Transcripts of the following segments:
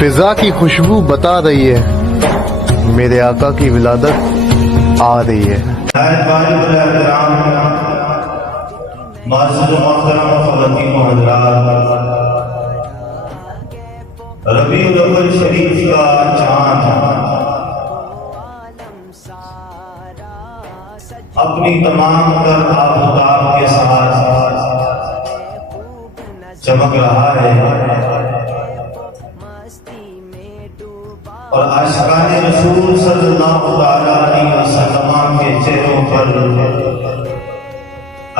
فضا کی خوشبو بتا رہی ہے میرے آقا کی ولادت آ رہی ہے۔ معزز و محترم خواتین و حضرات، ربیع الاول شریف کا چاند اپنی تمام تر آب و تاب کے ساتھ چمک رہا ہے، اور عاشقان رسول صلی اللہ علیہ وسلم کے چہروں پر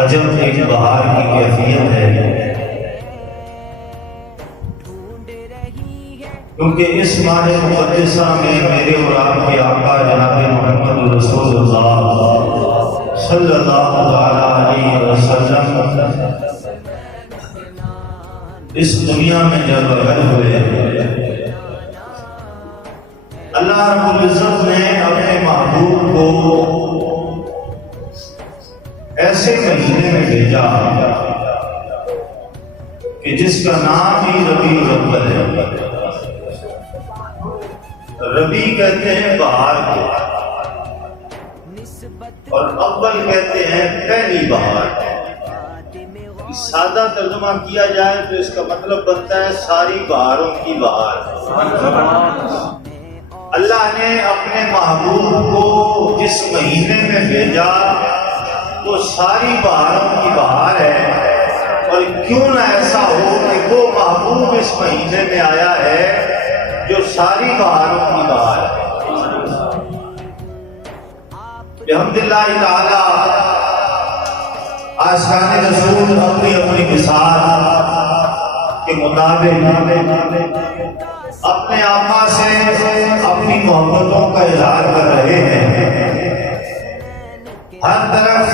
عجب ایک بہار کی کیفیت ہے، کیونکہ اس ماہ مقدسہ میں میرے اور آپ کے آقا جناب محمد رسول اللہ صلی اللہ علیہ وسلم اس دنیا میں جب ظاہر ہوئے، اللہ رب العزت نے اپنے محبوب کو ایسے مہینے میں بھیجا کہ جس کا نام ہی ربیع الاول ہے۔ ربیع کہتے ہیں بہار کو، اور اول کہتے ہیں پہلی بہار۔ سادہ ترجمہ کیا جائے تو اس کا مطلب بنتا ہے ساری بہاروں کی بہار۔ اللہ نے اپنے محبوب کو جس مہینے میں بھیجا وہ ساری بہاروں کی بہار ہے، اور کیوں نہ ایسا ہو کہ وہ محبوب اس مہینے میں آیا ہے جو ساری بہاروں کی بہار ہے۔ بحمداللہ تعالی عاشقان رسول اپنی اپنی مثال کے مطابق اپنے آقا سے اپنی محبتوں کا اظہار کر رہے ہیں۔ ہر طرف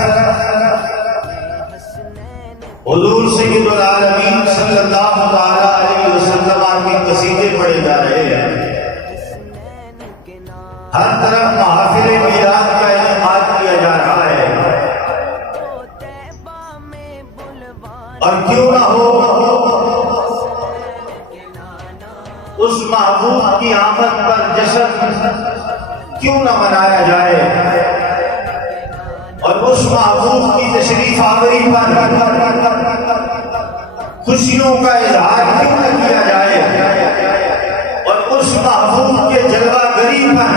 حضور سید العالمین صلی اللہ علیہ وسلم کے قصیدے پڑھے جا رہے ہیں، ہر طرف محافل میلاد کا انعقاد کیا جا رہا ہے، اور کیوں نہ ہو اس محبوب کی آمد پر جشن کیوں نہ منایا جائے، اور اس محبوب کی تشریف آوری پر خوشیوں کا اظہار کیوں نہ کیا جائے، اور اس محبوب کے جلوہ گری پر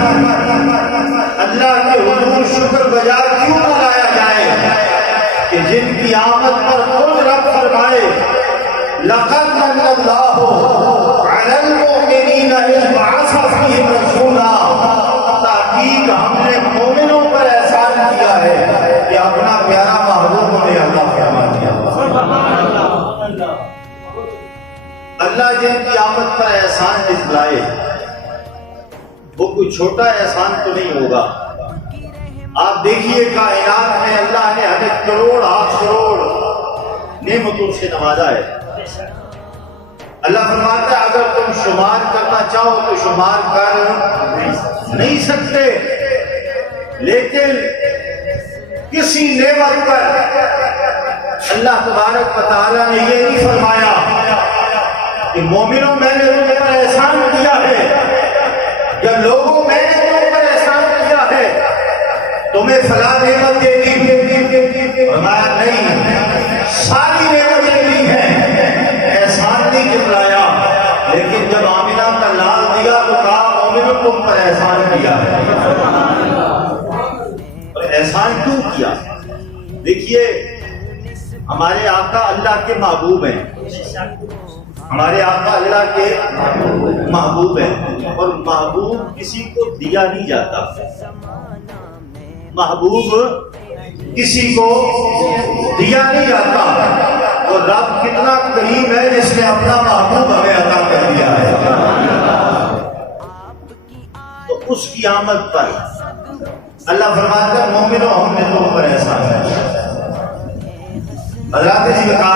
اللہ کے حضور شکر بجا کیوں نہ لایا جائے کہ جن کی آمد پر خود رب فرمائے لَقَدْ مَنَّ اللَّهُ عَلَى الْمُؤْمِنِينَ إِذْ بَعَثَ فِيهِمْ رَسُولًا، تاکید ہم نے مومنوں پر احسان کیا ہے کہ اپنا پیارا محبوب انہیں عطا فرما دیا۔ اللہ جن کی آمد پر احسان دکھلائے وہ کوئی چھوٹا احسان تو نہیں ہوگا۔ آپ دیکھیے کائنات میں اللہ نے ہمیں کروڑ 8 کروڑ نعمتوں سے نوازا ہے۔ اللہ فرماتا ہے اگر تم شمار کرنا چاہو تو شمار کر نہیں سکتے، لیکن کسی نعمت پر اللہ تبارک و تعالیٰ نے یہ نہیں فرمایا کہ مومنوں میں نے تم پر احسان کیا ہے، یا لوگوں میں نے تم پر احسان کیا ہے تمہیں فلاں نعمت دے دی، فرمایا نہیں، ساری نعمتیں دی ہیں، احسان نہیں جتلایا، لیکن جب آمنہ کا لال دیا تو کہا مومنوں تم پر احسان کیا ہے۔ اور احسان کیوں کیا؟ دیکھیے ہمارے آقا اللہ کے محبوب ہیں، ہمارے آقا اللہ کے محبوب ہیں، اور محبوب کسی کو دیا نہیں جاتا، محبوب کسی کو دیا نہیں جاتا، اور رب کتنا کریم ہے جس نے اپنا محبوب ہمیں عطا کر دیا ہے۔ تو اس کی آمد پر اللہ فرماتا ہے مومنوں ہم نے تم پر احسان ہے۔ حضرات جی بتا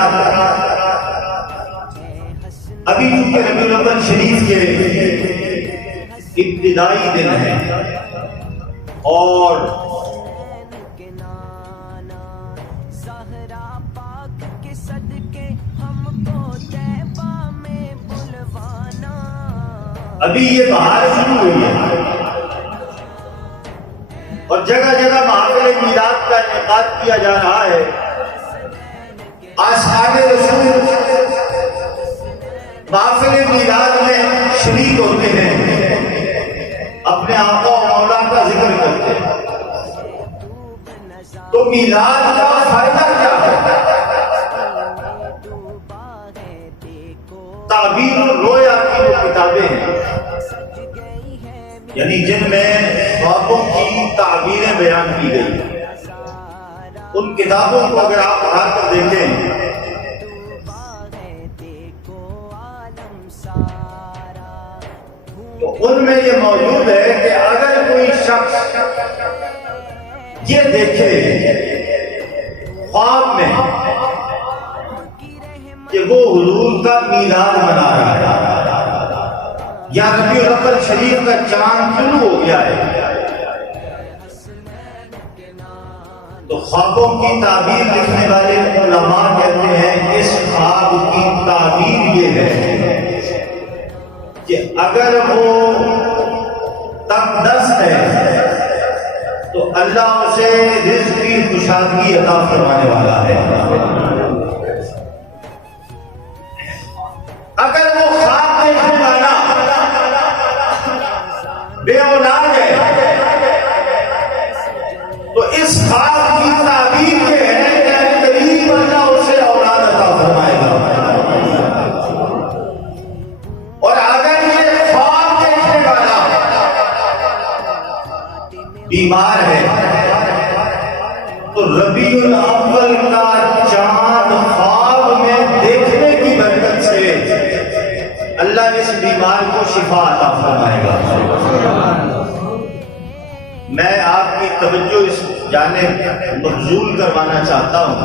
ابھی چونکہ ربیع الاول شریف کے ابتدائی دن ہیں، اور ابھی یہ بہار شروع ہوئی ہے اور جگہ جگہ محافل میلاد کا انعقاد کیا جا رہا ہے. اصحاب رسول محافل میلاد میں شریک ہوتے ہیں، اپنے آقا و مولا کا ذکر کرتے ہیں. تو میلاد کا فائدہ کیا ہے؟ تعبیر الرؤیا کی وہ کتابیں ہیں، یعنی جن میں خوابوں کی تعبیریں بیان کی گئی. ان کتابوں کو اگر آپ پڑھا کر دیکھیں تو ان میں یہ موجود ہے کہ اگر کوئی شخص یہ دیکھے خواب میں کہ وہ حضور کا میلاد منا رہا ہے یا ربیع الاول شریف کا چاند طلوع ہو گیا ہے، تو خوابوں کی تعبیر لکھنے والے علماء کہتے ہیں اس خواب کی تعبیر یہ ہے کہ اگر وہ تندرست ہے تو اللہ اسے رزق کی کشادگی عطا فرمانے والا ہے. اگر وہ خواب دیکھنے والا بے اولاد ہے تو اس خواب کی تعبیر یہ ہے کہ قریب اللہ اسے اولاد عطا فرمائے گا. اور اگر یہ خواب دیکھنے والا بیمار ہے تو ربیع الاول کا چاند خواب میں دیکھنے کی برکت سے اللہ اس بیمار کو شفا عطا فرمائے گا. میں آپ کی توجہ اس جانب مبذول کروانا چاہتا ہوں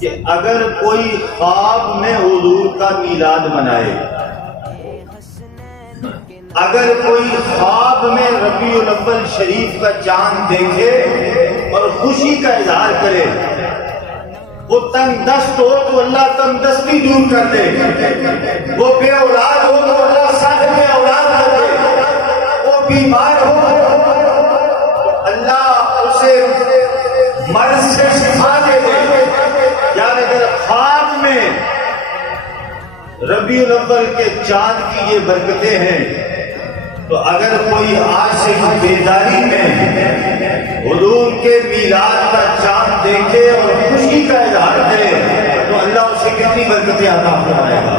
کہ اگر کوئی خواب میں حضور کا میلاد منائے، اگر کوئی خواب میں ربیع الاول شریف کا چاند دیکھے اور خوشی کا اظہار کرے، وہ تنگ دست ہو تو اللہ تنگ دستی دور کر دے، وہ بے اولاد ہو تو اللہ صاحب اولاد کر دے، وہ بیمار ہو اللہ اسے مرض سے شفا دے دے. یعنی اگر خواب میں ربیع الاول کے چاند کی یہ برکتیں ہیں تو اگر کوئی عاشق بیداری میں حضور کے میلاد کا چاند دیکھے اور خوشی کا اظہار کرے تو اللہ اسے کتنی برکتیں عطا فرمائے گا.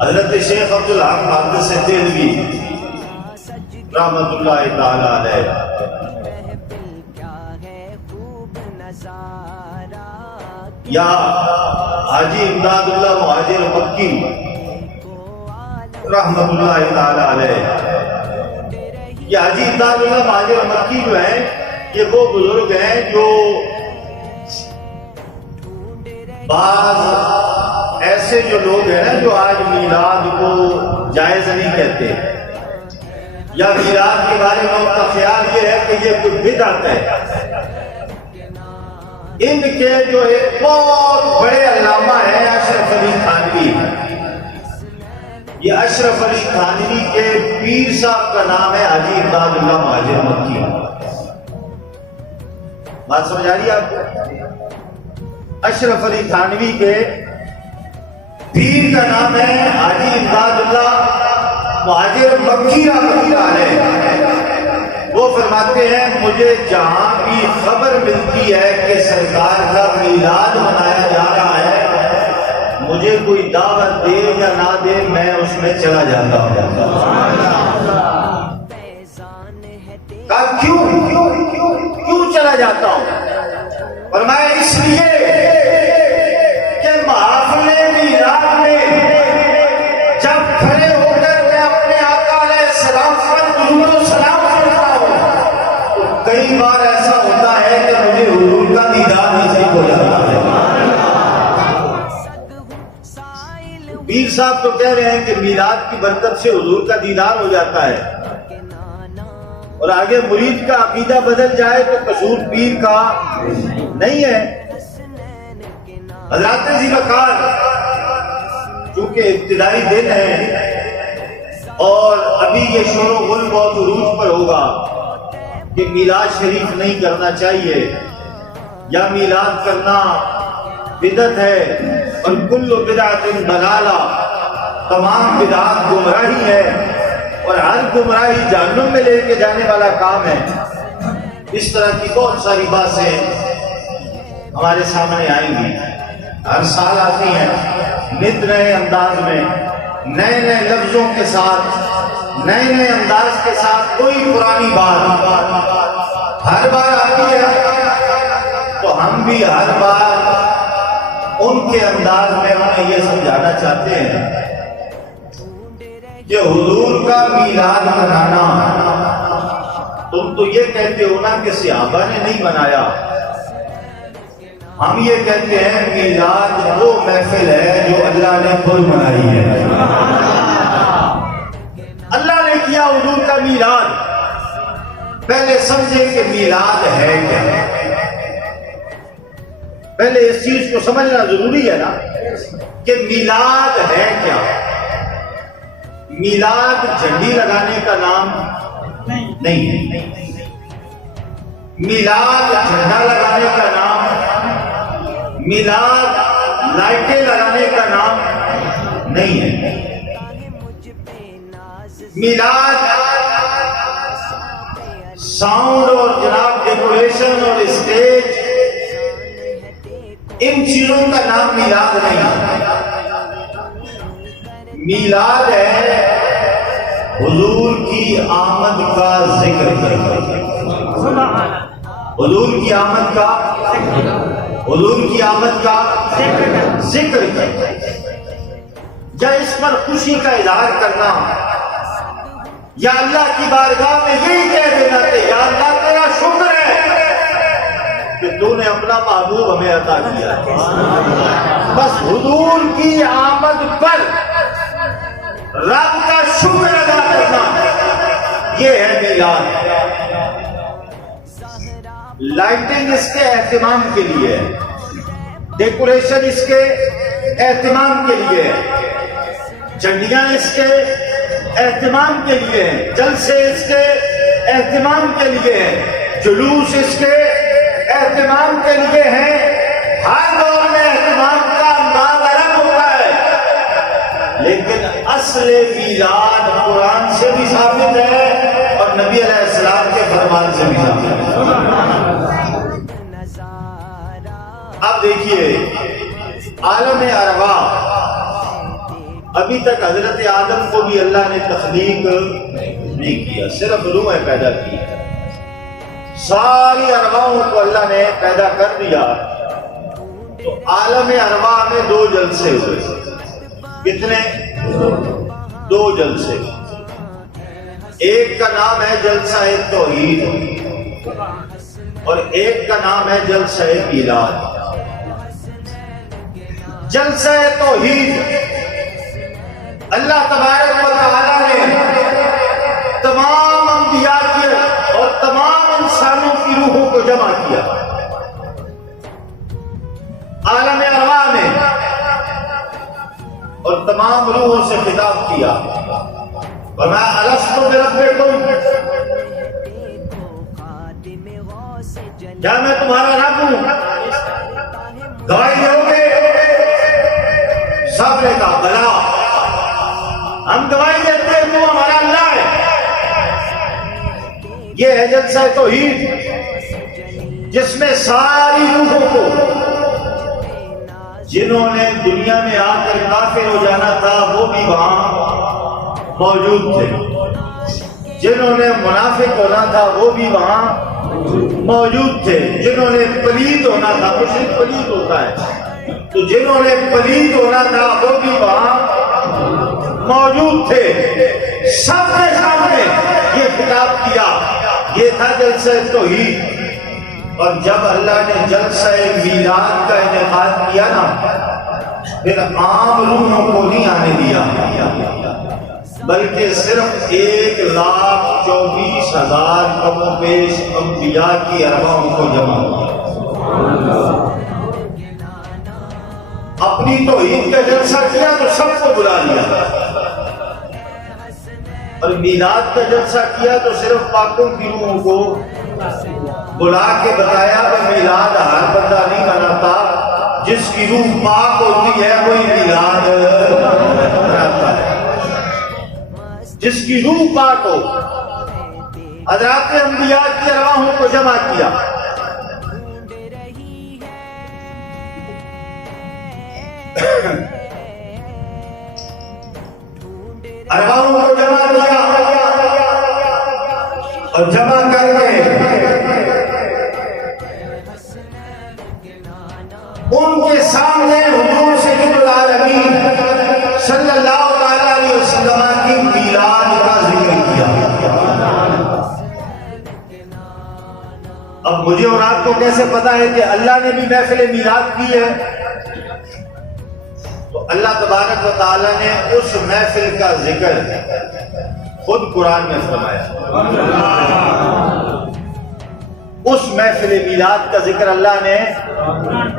حضرت شیخ عبدالحق محدث دہلوی رحمت اللہ تعالی علیہ یا حاجی امداد اللہ مہاجر مکی رحمت اللہ تعالی علیہ، یہ حاجی امداد اللہ مہاجر مکی جو ہیں یہ وہ بزرگ ہیں جو بعض ایسے جو لوگ ہیں نا جو آج میلاد کو جائز نہیں کہتے یا میلاد کے بارے میں ان کا خیال یہ ہے کہ یہ کوئی بدعت ہے. ان کے جو ایک بہت بڑے علامہ ہیں اشرف علی تھانوی، یہ اشرف علی تھانوی کے پیر صاحب کا نام ہے حاجی امداد اللہ مہاجر مکی. بات سمجھ آ رہی ہے آپ کو؟ اشرف علی تھانوی کے پیر کا نام ہے حاجی امداد اللہ مہاجر مکی رحمۃ اللہ علیہ. وہ فرماتے ہیں مجھے جہاں بھی خبر ملتی ہے کہ سرکار کا میلاد منایا جا رہا ہے، مجھے کوئی دعوت دے یا نہ دے میں اس میں چلا جاتا ہوں. کیوں چلا جاتا ہوں؟ فرمایا اس لیے کہ محافل میلاد میں جب کھڑے ہو کر میں اپنے آقا علیہ السلام پر درود و سلام کرتا ہوں تو کئی بار ایسا ہوتا ہے کہ مجھے حضور کا دیدار نصیب ہو جاتا ہے. پیر صاحب تو کہہ رہے ہیں کہ میلاد کی برکت سے حضور کا دیدار ہو جاتا ہے، اور آگے مرید کا عقیدہ بدل جائے تو قصور پیر کا نہیں ہے. حضرات ذی وقار چونکہ ابتدائی دن ہے اور ابھی یہ شور و غل بہت عروج پر ہوگا کہ میلاد شریف نہیں کرنا چاہیے یا میلاد کرنا بدعت ہے، اور کل بدعت ضلالہ، تمام بدعات گمراہی ہے اور ہر گمراہی جہنم میں لے کے جانے والا کام ہے۔ اس طرح کی بہت ساری باتیں ہمارے سامنے آئیں گی، ہر سال آتی ہیں، نت نئے انداز میں، نئے نئے لفظوں کے ساتھ، نئے نئے انداز کے ساتھ، کوئی پرانی بات ہر بار آتی ہے، تو ہم بھی ہر بار ان کے انداز میں انہیں یہ سمجھانا چاہتے ہیں کہ حضور کا میلاد منانا، تم تو یہ کہتے ہو نا کہ صحابہ نے نہیں منایا، ہم یہ کہتے ہیں میلاد وہ محفل ہے جو اللہ نے خود منائی ہے۔ اللہ نے کیا حضور کا میلاد، پہلے سمجھے کہ میلاد ہے کیا، پہلے اس چیز کو سمجھنا ضروری ہے نا کہ میلاد ہے کیا۔ میلاد جھنڈی لگانے کا نام نہیں ہے، میلاد جھنڈا لگانے کا نام، میلاد لائٹیں لگانے کا نام نہیں ہے۔ میلاد ساؤنڈ اور جناب ڈیکوریشن اور اسٹیج، ان چیزوں کا نام میلاد نہیں ہے۔ میلاد ہے حضور کی آمد کا ذکر کرنا، حضور کی آمد کا، حضور کی آمد کا ذکر کرنا، یا اس پر خوشی کا اظہار کرنا، یا اللہ کی بارگاہ میں یہی کہہ دینا کہ یا اللہ تیرا شکر ہے کہ تو نے اپنا محبوب ہمیں عطا کیا۔ بس حضور کی آمد پر رب کا شکر ادا کرنا، یہ ہے میلاد۔ لائٹنگ اس کے اہتمام کے لیے ہے، ڈیکوریشن اس کے اہتمام کے لیے ہے، جھنڈیاں اس کے اہتمام کے لیے ہیں، جلسے اس کے اہتمام کے لیے ہیں، جلوس اس کے اہتمام کے لیے ہیں۔ ہر دور میں اہتمام کا انداز الگ ہوتا ہے، لیکن اصل میلاد قرآن سے بھی ثابت ہے اور نبی علیہ السلام کے فرمان سے بھی ثابت ہے۔ اب دیکھیے عالم ارواح، ابھی تک حضرت آدم کو بھی اللہ نے تخلیق نہیں کیا، صرف روح پیدا کی، ساری ارواحوں کو اللہ نے پیدا کر دیا۔ تو عالم ارواح میں دو جلسے ہوئے، کتنے؟ دو جلسے، ایک کا نام ہے جلسہ توحید اور ایک کا نام ہے جلسہ میلاد۔ جلسہ توحید، اللہ تبارک و تعالی نے تمام انبیاء کی اور تمام انسانوں کی روحوں کو جمع کیا عالم ارواح میں، اور تمام روحوں سے خطاب کیا، وَمَا أَلَسْتُ بِرَبِّكُمْ، کیا میں تمہارا رب ہوں؟ گواہی دو گے؟ سب نے کہا بلا، ہم گواہی دیتے ہیں تو ہمارا اللہ ہے۔ یہ ہے جلسہ توحید، جس میں ساری روحوں کو، جنہوں نے دنیا میں آ کر کافر ہو جانا تھا وہ بھی وہاں موجود تھے، جنہوں نے منافق ہونا تھا وہ بھی وہاں موجود تھے، جنہوں نے پلید ہونا تھا، مشرک پلید ہوتا ہے، تو جنہوں نے پلید ہونا تھا وہ بھی وہاں موجود تھے۔ سب کے سامنے یہ خطاب کیا، یہ تھا جلسہ توحید۔ اور جب اللہ نے جلسہ میلاد کا انعقاد کیا نا، پھر عام روحوں کو نہیں آنے دیا، بلکہ صرف 1,24,000 کم و بیش انبیاء کی ارواحوں کو جمع کیا۔ اپنی توحید کا جلسہ کیا تو سب کو بلا لیا، اور میلاد کا جلسہ کیا تو صرف پاکوں کی روحوں کو بلا کے بتایا کہ میلاد ہر بندہ نہیں مناتا، جس کی روح پاک ہوتی ہے وہی میلاد مناتا ہے، جس کی روح پاک ہو۔ حضرات انبیاء کی ارواحوں کو جمع کیا، ارواحوں کو جمع کیا، اور جمع کر کے ان کے سامنے حضور سید العالمین صلی اللہ علیہ وسلم کی میلاد کا ذکر کیا۔ اب مجھے اور آپ کو کیسے پتا ہے کہ اللہ نے بھی محفل میلاد کی ہے؟ تو اللہ تبارک و تعالیٰ نے اس محفل کا ذکر خود قرآن میں فرمایا، اس محفل میلاد کا ذکر اللہ نے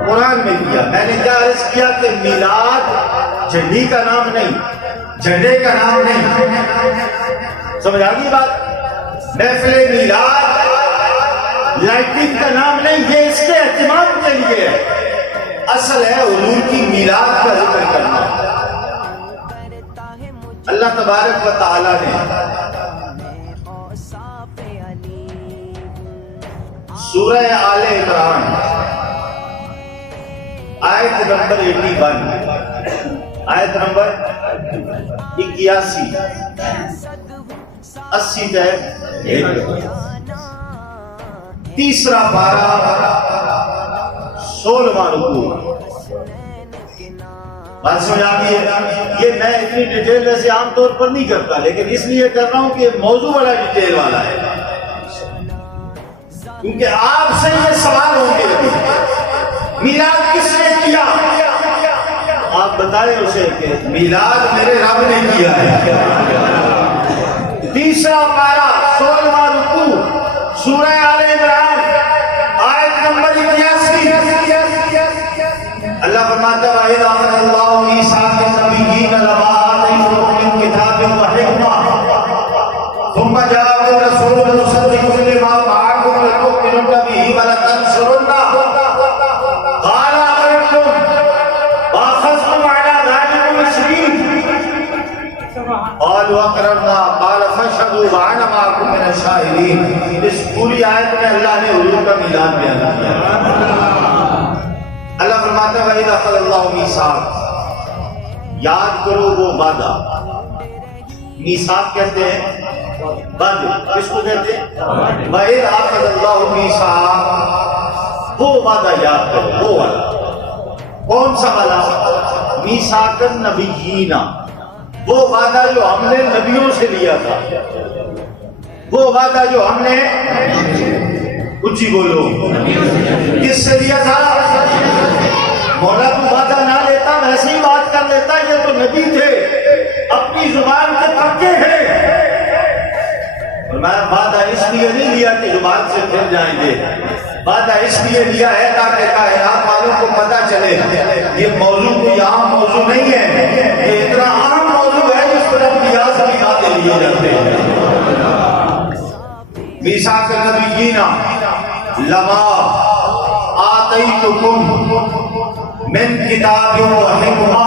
قرآن میں کیا۔ میں نے کیا عرض کیا کہ میلاد جھنڈی کا نام نہیں، جھنڈے کا نام نہیں، سمجھ آ گئی بات؟ محفل میلاد لائٹنگ کا نام نہیں، یہ اس کے اہتمام کے لیے ہے، اصل ہے حضور کی میلاد کا ذکر کرنا۔ اللہ تبارک و تعالیٰ نے سورہ آل عمران آیت نمبر 81، آیت نمبر 81، 80 تک، تیسرا پارہ، 16واں رکوع۔ بات سمجھ آ گئی ہے؟ یہ میں اتنی ڈیٹیل ویسے عام طور پر نہیں کرتا، لیکن اس لیے کر رہا ہوں کہ موضوع بڑا ڈیٹیل والا ہے، کیونکہ آپ سے یہ سوال ہوں گے میلاد کس نے کیا؟ آپ بتائیں اسے کہ میلاد میرے رب نے کیا ہے۔ تیسرا پارہ، 16واں رکوع، سورہ آل عمران، آیت نمبر 81۔ اللہ فرماتا ہے وَإِذْ أَخَذَ اللَّهُ مِيثَاقَ النَّبِيِّينَ لَمَا آتَيْتُكُم مِّن كِتَابٍ وَحِكْمَةٍ ثُمَّ جَاءَكُمْ رَسُولٌ مُصَدِّقٌ لِّمَا مَعَكُمْ لَتُؤْمِنُنَّ بِهِ وَلَتَنصُرُنَّهُ قَالَ أَقْرَرْتُمْ وَأَخَذْتُمْ عَلَىٰ ذَٰلِكُمْ إِصْرِي قَالُوا أَقْرَرْنَا قَالَ فَاشْهَدُوا وَأَنَا مَعَكُم مِّنَ الشَّاهِدِينَ۔ اس پوری آیت میں اللہ نے حضور کا میلاد بیان کیا۔ اللہ فرماتا ہے وَإِذْ أَخَذَ اللَّهُ مِيثَاقَ، یاد کرو وہ وعدہ، میثاق کہتے ہیں بند، کس کو کہتے ہیں؟ وَإِذْ أَخَذَ اللَّهُ مِيثَاقَ، وہ وعدہ یاد کرو، وہ وعدہ کون سا وعدہ؟ میثاق النبیین، وہ وعدہ جو ہم نے نبیوں سے لیا تھا، وہ وعدہ جو ہم نے اونچی بولو کس سے لیا تھا؟ مولا تو وعدہ نہ لیتا ویسے ہی بات کر لیتا، یہ تو نبی تھے، اپنی زبان کے پکے ہیں۔ میں وعدہ اس لیے نہیں لیا کہ زبان سے پھر جائیں گے، وعدہ اس لیے لیا ہے تاکہ کائنات والوں کو پتہ چلے یہ موضوع کوئی عام موضوع نہیں ہے، یہ اتنا عام موضوع ہے جس پر انبیاء سے بھی باتیں لیے جاتے ہیں۔ میثاق النبیین لما آتیتکم من کتاب و حکمہ،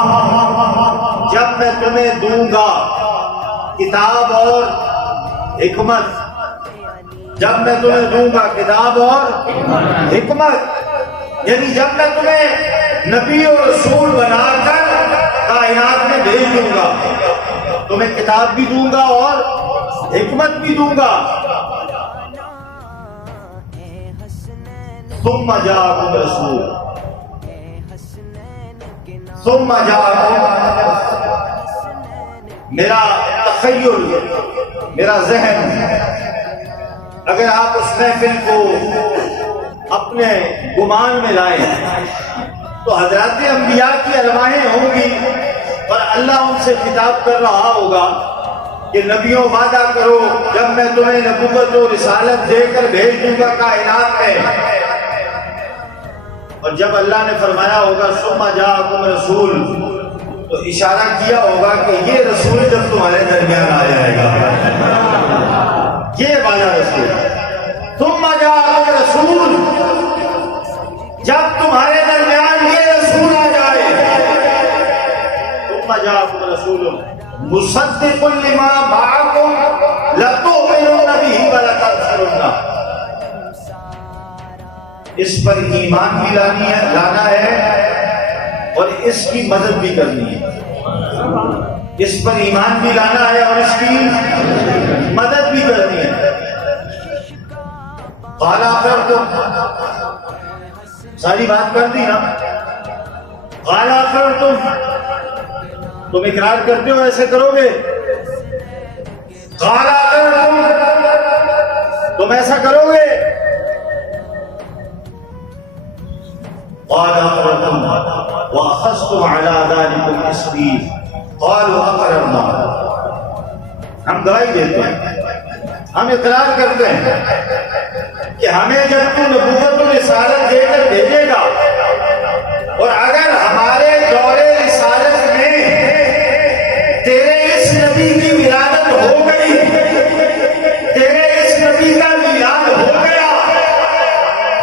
جب میں تمہیں دوں گا کتاب اور حکمت، جب میں تمہیں دوں گا کتاب اور حکمت، یعنی جب میں تمہیں نبی اور رسول بنا کر کائنات میں بھیج دوں گا، تمہیں کتاب بھی دوں گا اور حکمت بھی دوں گا۔ ثم جاءکم رسول، ثم جاءکم، میرا تخیل، میرا ذہن، اگر آپ اس محفل کو اپنے گمان میں لائیں تو حضرات انبیاء کی ارواحیں ہوں گی، اور اللہ ان سے خطاب کر رہا ہوگا کہ نبیوں وعدہ کرو جب میں تمہیں نبوت و رسالت دے کر بھیج دوں گا کائنات میں اور جب اللہ نے فرمایا ہوگا ثم جاءکم رسول، تو اشارہ کیا ہوگا کہ یہ رسول جب تمہارے درمیان آ جائے گا، یہ والا رسول ثم جاءکم رسول، جب تمہارے درمیان یہ رسول آ جائے، ثم جاءکم رسول مصدق لما معکم لتؤمنن به ولتنصرنہ، اس پر ایمان بھی لانا ہے اور اس کی مدد بھی کرنی ہے، اس پر ایمان بھی لانا ہے اور اس کی مدد بھی کرنی ہے۔ قال اقررتم، ساری بات کر دی نا، قال اقررتم، تم اقرار کرتے ہو ایسے کرو گے، قال اقررتم، تم ایسا کرو گے، قال اقررتم واخذتم على ذلكم اصري قالوا اقررنا، ہم گواہی دیتے ہیں، ہم اقرار کرتے ہیں کہ ہمیں جب تو نبوت و رسالت دے کر بھیجے گا اور اگر ہمارے دور رسالت میں تیرے اس نبی کی ولادت ہو گئی، تیرے اس نبی کا میلاد ہو گیا،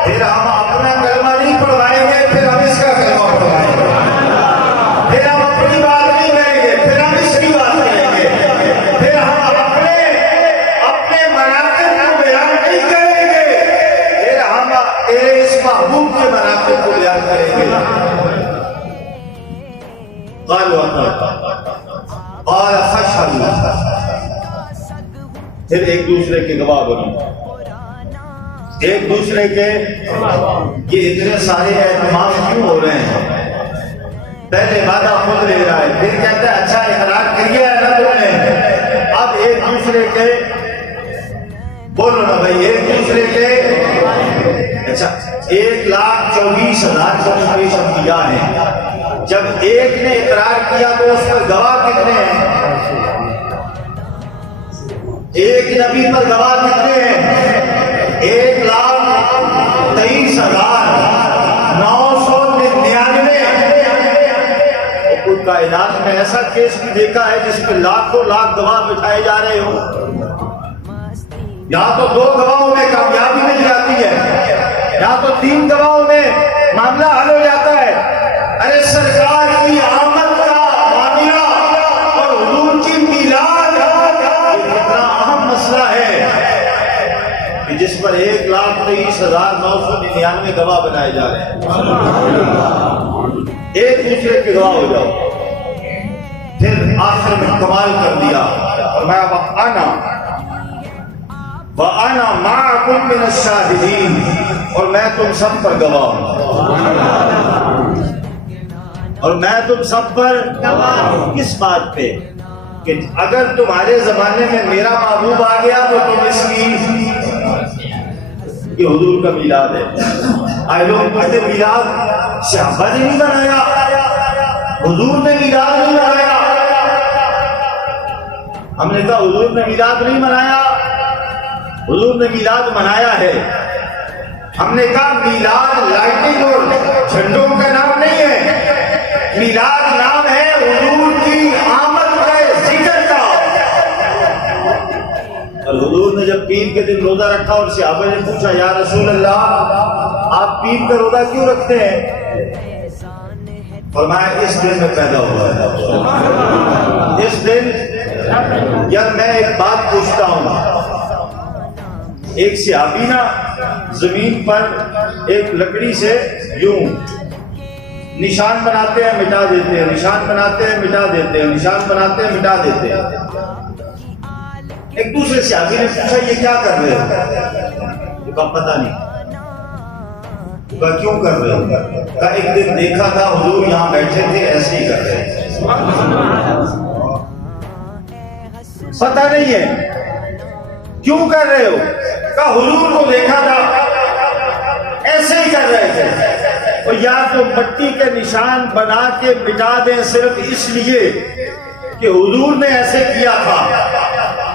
پھر ہم اپنا کلمہ نہیں پڑھوائیں گے، پھر ہم اس کا کلمہ پڑھوائیں گے، پھر ہم اپنی بات نہیں کہیں گے، پھر ہم اس کی بات کریں گے، پھر ہم اپنے مناقب کو بیان نہیں کریں گے، پھر ہم تیرے اس محبوب کے مناقب کو بیان کریں گے۔ قالوا قال فاشهدوا، پھر ایک دوسرے کے گواہ بنو، ایک دوسرے کے، یہ اتنے سارے اہتمام کیوں ہو رہے ہیں؟ پہلے وعدہ خود لے رہا ہے، پھر کہتا ہے اچھا اقرار کریے نا تم نے، اب ایک دوسرے کے، بولو نا بھائی، ایک دوسرے کے، اچھا 1,24,000 پیش انبیاء ہیں، جب ایک نے اقرار کیا تو اس پر گواہ کتنے ہیں؟ ایک نبی پر گواہ کتنے ہیں؟ 1,23,999۔ کوئی کائنات میں ایسا کیس بھی دیکھا ہے جس پہ لاکھوں لاکھ گواہ بٹھائے جا رہے ہوں؟ یا تو 2 گواہوں میں کامیابی مل جاتی ہے، یا تو 3 گواہوں میں معاملہ حل ہو جاتا ہے۔ ارے سرکار کی آمد کا معاملہ اور حضور کی میلاد اتنا اہم مسئلہ ہے کہ جس پر 1,23,999 گواہ بنائے جا رہے ہیں۔ ایک دوسرے کے گواہ ہو جاؤ۔ پھر آخر میں کمال کر دیا، فرمایا وَأَنَا مَعَكُمْ مِنَ الشَّاهِدِينَ، اور میں تم سب پر گواہ ہوں، اور میں تم سب پر گواہ ہوں۔ کس بات پہ؟ کہ اگر تمہارے زمانے میں میرا محبوب آ گیا تو تم اس کی، یہ حضور کا میلاد ہے۔ آئے لوگ کہتے میلاد صحابہ نے نہیں بنایا، حضور نے میلاد نہیں بنایا۔ ہم نے کہا حضور نے میلاد نہیں بنایا، حضور نے میلاد منایا ہے۔ ہم نے کہا میلاد لائٹنگ اور جھنڈوں کا نام نہیں ہے، میلاد نام ہے حضور کی آمد کا ذکر کا۔ اور حضور نے جب پیر کے دن روزہ رکھا اور صحابہ نے پوچھا یا رسول اللہ آپ پیر کا روزہ کیوں رکھتے ہیں؟ فرمایا اس دن میں پیدا ہوا ہے۔ اس دن، یار میں ایک بات پوچھتا ہوں، ایک صحابی نا زمین پر ایک لکڑی سے یوں نشان بناتے ہیں مٹا دیتے ہیں، نشان بناتے ہیں مٹا دیتے ہیں، نشان بناتے ہیں مٹا دیتے ہیں۔ ایک دوسرے صحابی نے پوچھا یہ کیا کر رہے ہو؟ تو کہا پتہ نہیں۔ کہا کیوں کر رہے ہو؟ کہا ایک دن دیکھا تھا حضور یہاں بیٹھے تھے ایسے ہی کر رہے تھے۔ پتہ نہیں ہے کیوں کر رہے ہو؟ کہا حضور کو دیکھا تھا ایسے ہی کر رہے تھے۔ اور یا تو مٹی کے نشان بنا کے مٹا دیں صرف اس لیے کہ حضور نے ایسے کیا تھا،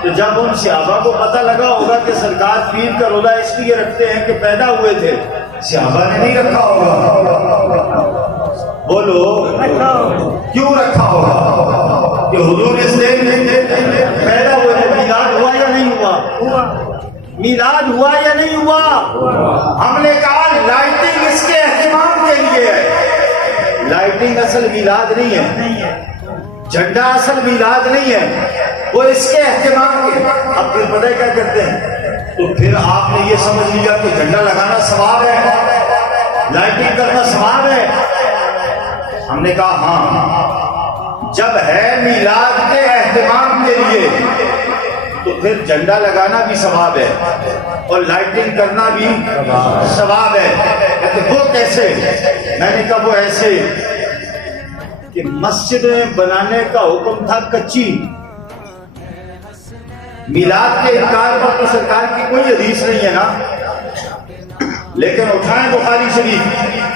تو جب ان صحابہ کو پتہ لگا ہوگا کہ سرکار پیر کا روزہ اس لیے رکھتے ہیں کہ پیدا ہوئے تھے، صحابہ نے نہیں رکھا ہوگا؟ بولو کیوں رکھا ہوگا؟ کہ حضور اس دن پیدا ہوئے، میلاد ہوا یا نہیں ہوا؟ میلاد ہوا یا نہیں ہوا؟ ہم نے کہا لائٹنگ اس کے اہتمام کے لیے ہے، لائٹنگ اصل میلاد نہیں ہے، جھنڈا اصل میلاد نہیں ہے، وہ اس کے اہتمام کے۔ اب پھر پتہ کیا کرتے ہیں؟ تو پھر آپ نے یہ سمجھ لیا کہ جھنڈا لگانا ثواب ہے، لائٹنگ کرنا ثواب ہے۔ ہم نے کہا ہاں، جب ہے میلاد کے اہتمام کے لیے تو پھر جھنڈا لگانا بھی ثواب ہے اور لائٹنگ کرنا بھی ثواب ہے۔ کہتے وہ کیسے؟ میں نے کہا وہ ایسے کہ مسجد بنانے کا حکم تھا کچی، میلاد کے انکار پر تو سرکار کی کوئی حدیث نہیں ہے نا، لیکن اٹھائیں بخاری شریف،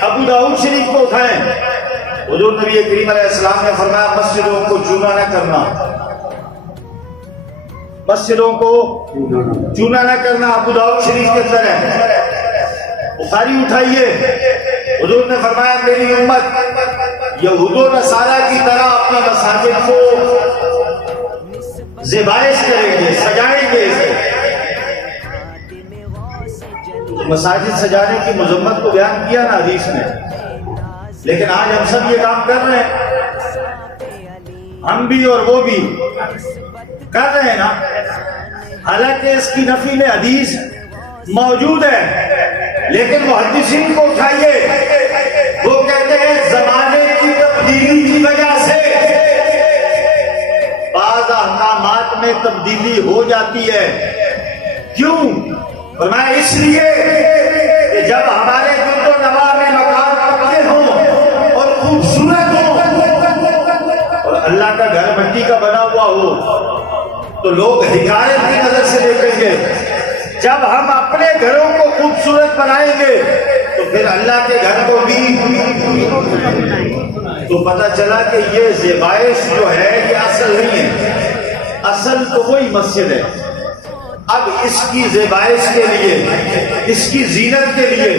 ابو داؤد شریف کو اٹھائیں، حضور نبی کریم علیہ السلام نے فرمایا مسجدوں کو چونا نہ کرنا، مسجدوں کو چونا نہ کرنا، ابو داؤد شریف کے اندر ہے، بخاری اٹھائیے، حضور نے فرمایا میری امت یہود و نصارہ کی طرح اپنی مساجد کو زیبائش کریں گے، سجائیں گے اسے۔ مساجد سجانے کی مذمت کو بیان کیا نا حدیث میں، لیکن آج ہم سب یہ کام کر رہے ہیں، ہم بھی اور وہ بھی کر رہے ہیں نا، حالانکہ اس کی نفی میں حدیث موجود ہے، لیکن محدثین کو اٹھائیے، وہ کہتے ہیں زمانے کی تبدیلی کی وجہ سے بعض احکامات میں تبدیلی ہو جاتی ہے۔ کیوں؟ فرمایا اس لیے کہ جب ہمارے گرد و نواح میں مکان پکے ہوں اور خوبصورت ہوں اور اللہ کا گھر مٹی کا بنا ہوا ہو تو لوگ حکایت کی نظر سے دیکھیں گے، جب ہم اپنے گھروں کو خوبصورت بنائیں گے تو پھر اللہ کے گھر کو بھی۔ تو پتہ چلا کہ یہ زیبائش جو ہے یہ اصل نہیں ہے، اصل تو وہی مسجد ہے۔ اب اس کی زیبائش کے لیے، اس کی زینت کے لیے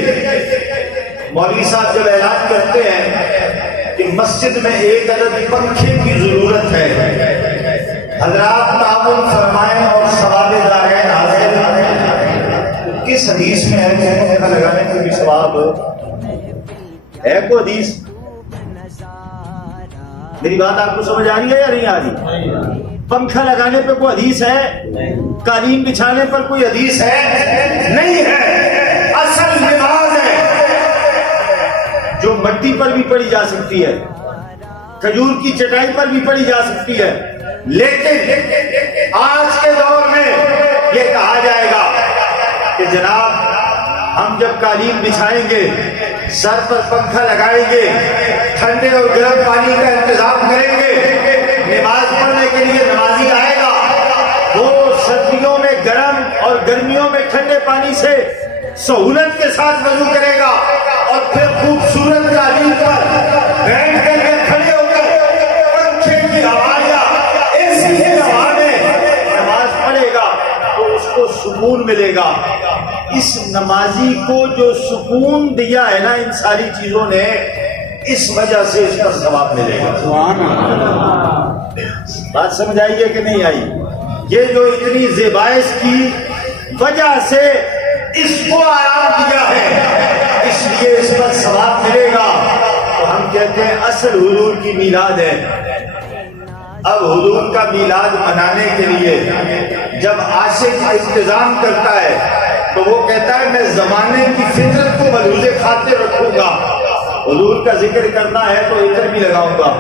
مولوی صاحب جب اعلان کرتے ہیں کہ مسجد میں ایک عدد پنکھے کی ضرورت ہے، حضرات تعاون فرمائیں اور ثواب دارین حاصل کریں، کس حدیث میں ہے کہ پنکھا لگانے کو بھی ثواب ہے؟ کوئی حدیث؟ میری بات آپ کو سمجھ آ رہی ہے یا نہیں آ رہی؟ پنکھا لگانے پہ کوئی حدیث ہے؟ قالین بچھانے پر کوئی حدیث ہے؟ نہیں ہے۔ اصل نماز ہے جو مٹی پر بھی پڑھی جا سکتی ہے، کھجور کی چٹائی پر بھی پڑھی جا سکتی ہے، لیکن آج کے دور میں یہ کہا جائے گا کہ جناب ہم جب قالین بچھائیں گے، سر پر پنکھا لگائیں گے، ٹھنڈے اور گرم پانی کا انتظام کریں گے، نماز پڑھنے کے لیے نمازی آئے گا، وہ سردیوں میں گرم اور گرمیوں میں ٹھنڈے پانی سے سہولت کے ساتھ وضو کرے گا اور پھر خوبصورت قالین پر بیٹھ کر کے کھڑے ہو کر پنکھے کی ہوا یا اے سی کی ہوا میں نماز پڑھے گا تو اس کو سکون ملے گا۔ اس نمازی کو جو سکون دیا ہے نا ان ساری چیزوں نے، اس وجہ سے اس پر ثواب ملے گا۔ سبحان اللہ۔ بات سمجھ آئی ہے کہ نہیں آئی؟ یہ جو اتنی زیبائش کی وجہ سے اس کو آرام دیا ہے، اس لیے اس پر ثواب ملے گا۔ تو ہم کہتے ہیں اصل حضور کی میلاد ہے۔ اب حضور کا میلاد منانے کے لیے جب عاشق انتظام کرتا ہے تو وہ کہتا ہے میں زمانے کی فطرت کو ملحوظ خاطر رکھوں گا، حضور کا ذکر کرنا ہے تو عطر بھی لگاؤں گا،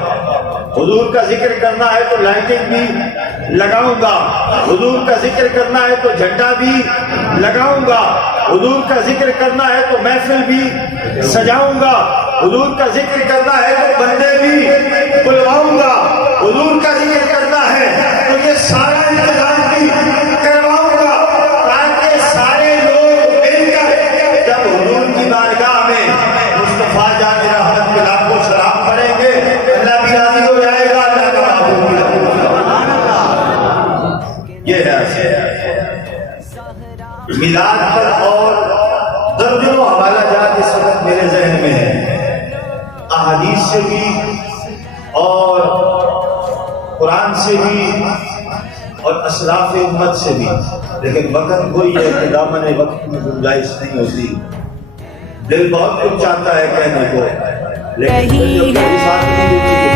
حضور کا ذکر کرنا ہے تو لائٹنگ بھی لگاؤں گا، حضور کا ذکر کرنا ہے تو جھنڈا بھی لگاؤں گا، حضور کا ذکر کرنا ہے تو محفل بھی سجاؤں گا، حضور کا ذکر کرنا ہے تو بندے بھی بلواؤں گا، حضور کا ذکر کرنا ہے تو یہ سارا انتظام بھی کرواؤں گا، تاکہ سارے لوگ مل کر جب حضور کی بارگاہ میں مصطفیٰ جان رحمت کے لاکھوں سلام پڑھیں گے، اللہ بھی راضی ہو جائے گا، اللہ کا محبوب بھی راضی ہو جائے گا۔ یہ ہے میلاد پر اور درجنوں حوالہ جات سے بھی اور قرآن سے بھی اور اسلاف امت سے بھی، لیکن وقت وہی ہے کہ دامن وقت میں گنجائش نہیں ہوتی۔ دل بہت کچھ چاہتا ہے کہنے کو، لیکن جب کوئی ساتھ نہیں دیتی